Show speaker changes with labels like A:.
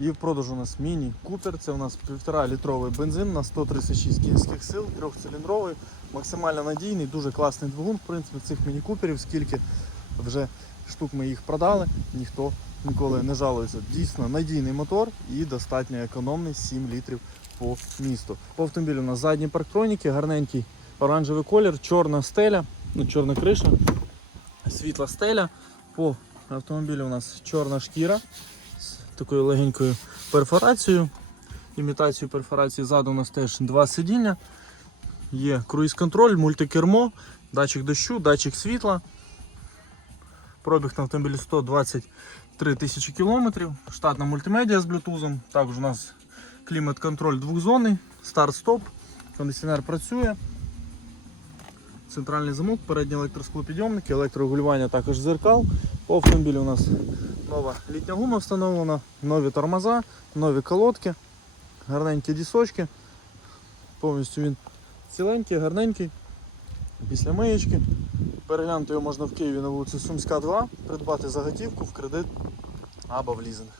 A: І в продажу у нас міні Купер. Це у нас 1,5 літровий бензин на 136 кінських сил, трьохциліндровий, максимально надійний, дуже класний двигун. В принципі, цих міні-куперів, скільки вже штук ми їх продали, ніхто ніколи не жалується. Дійсно надійний мотор і достатньо економний 7 літрів по місту. По автомобілю у нас задні парктроніки, гарненький оранжевий колір, чорна стеля, ну, чорна криша, світла стеля. По автомобілю у нас чорна шкіра такою легенькою перфорацією. Імітацією перфорації ззаду у нас теж два сидіння. Є круїз-контроль, мультикермо, датчик дощу, датчик світла. Пробіг на автомобілі 123 тисячі кілометрів. Штатна мультимедіа з блютузом. Також у нас клімат-контроль двохзонний, старт-стоп, кондиціонер працює. Центральний замок, передні електросклопідйомники, електрорегулювання також зеркал. По автомобілю у нас нова літня гума встановлена, нові тормоза, нові колодки, гарненькі дісочки. Повністю він ціленький, гарненький. Після миєчки. Переглянути його можна в Києві на вулиці Сумська 2, придбати заготівку в кредит або в лізинг.